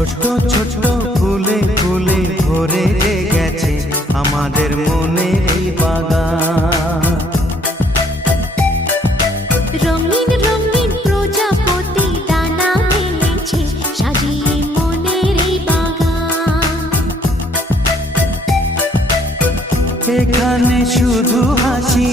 ছোট্ট ছোট্ট ফুলে ফুলে ভরে গেছে আমাদের মনের এই বাগান। রঙিন রঙিন প্রজাপতি ডানা মেলেছে সাজিয়ে মনের এই বাগান। এখানে শুধু হাসি